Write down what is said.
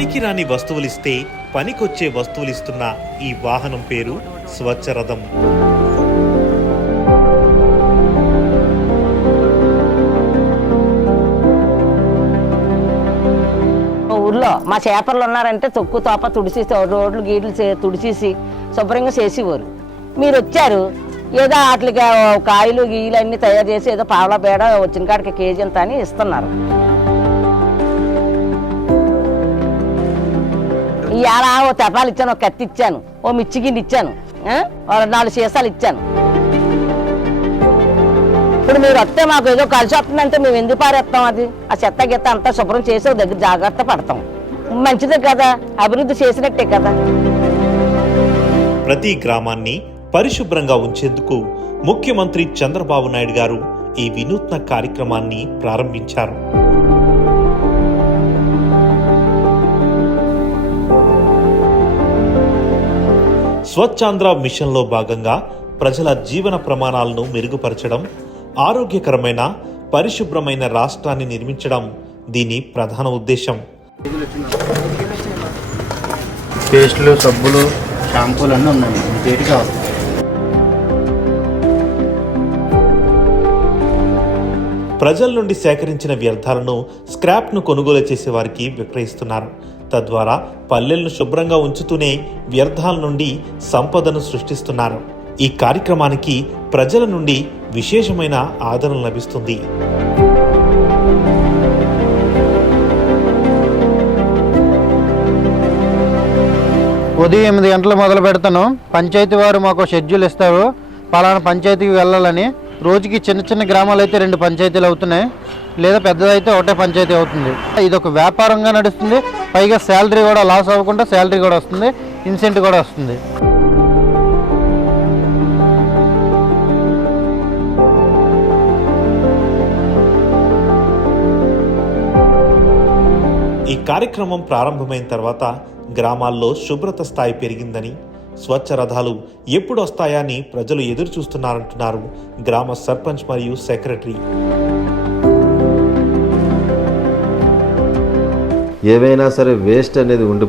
పనికిరాని వస్తువులిస్తే పనికొచ్చే వస్తువులిస్తున్న ఈ వాహనం పేరు స్వచ్ఛ రథం. ఊర్లో మా చేపర్లు ఉన్నారంటే తొక్కు తోప తుడిసి రోడ్లు గీడ్లు తుడిచేసి శుభ్రంగా చేసేవారు. మీరు వచ్చారు, ఏదో వాటికి కాయలు గీయలు అన్నీ తయారు చేసి ఏదో పావలా బేడ వచ్చిన కాడికి కేజీ అంత అని ఇస్తున్నారు. ఇవాళ ఓ తెపాలు ఇచ్చాను, ఒక కత్తి ఇచ్చాను, ఓ మిర్చి గిన్నె ఇచ్చాను, 4 సీసాలు ఇచ్చాను. ఇప్పుడు మీరు వస్తే మాకు ఏదో కలిసి వస్తుందంటే మేము ఎందుకు పారేస్తాం? అది ఆ చెత్త గిత్త అంతా శుభ్రం చేసి దగ్గర జాగ్రత్త పడతాం. మంచిదే కదా, అభివృద్ధి చేసినట్టే కదా. ప్రతి గ్రామాన్ని పరిశుభ్రంగా ఉంచేందుకు ముఖ్యమంత్రి చంద్రబాబు నాయుడు గారు ఈ వినూత్న కార్యక్రమాన్ని ప్రారంభించారు. స్వచ్ఛాంధ్ర మిషన్లో భాగంగా ప్రజల జీవన ప్రమాణాలను మెరుగుపరచడం, ఆరోగ్యకరమైన పరిశుభ్రమైన రాష్ట్రాన్ని నిర్మించడం దీని ప్రధాన ఉద్దేశం. పేస్టులు, సబ్బులు, షాంపూలు అన్నీ ఉన్నాయి. మీకు కావాలి? ప్రజల నుండి సేకరించిన వ్యర్థాలను స్క్రాప్ను కొనుగోలు చేసే వారికి విక్రయిస్తున్నారు. తద్వారా పల్లెలను శుభ్రంగా ఉంచుతూనే వ్యర్థాల నుండి సంపదను సృష్టిస్తున్నారు. ఈ కార్యక్రమానికి ప్రజల నుండి విశేషమైన ఆదరణ లభిస్తుంది. ఉదయం 8 గంటలు మొదలు పెడతాను. పంచాయతీ వారు మాకు షెడ్యూల్ ఇస్తారు, పలానా పంచాయతీకి వెళ్ళాలని. రోజుకి చిన్న చిన్న గ్రామాలు అయితే 2 పంచాయతీలు అవుతున్నాయి, లేదా పెద్దదైతే ఒకటే పంచాయతీ అవుతుంది. ఇది ఒక వ్యాపారంగా నడుస్తుంది. పైగా శాలరీ కూడా లాస్ అవ్వకుండా శాలరీ కూడా వస్తుంది, ఇన్సెంటివ్ కూడా వస్తుంది. ఈ కార్యక్రమం ప్రారంభమైన తర్వాత గ్రామాల్లో శుభ్రత స్థాయి పెరిగిందని, స్వచ్ఛ రథాలు ఎప్పుడు వస్తాయని ప్రజలు ఎదురు చూస్తున్నారంటున్నారు గ్రామ సర్పంచ్ మరియు సెక్రటరీ. ఏవైనా సరే వేస్ట్ అనేది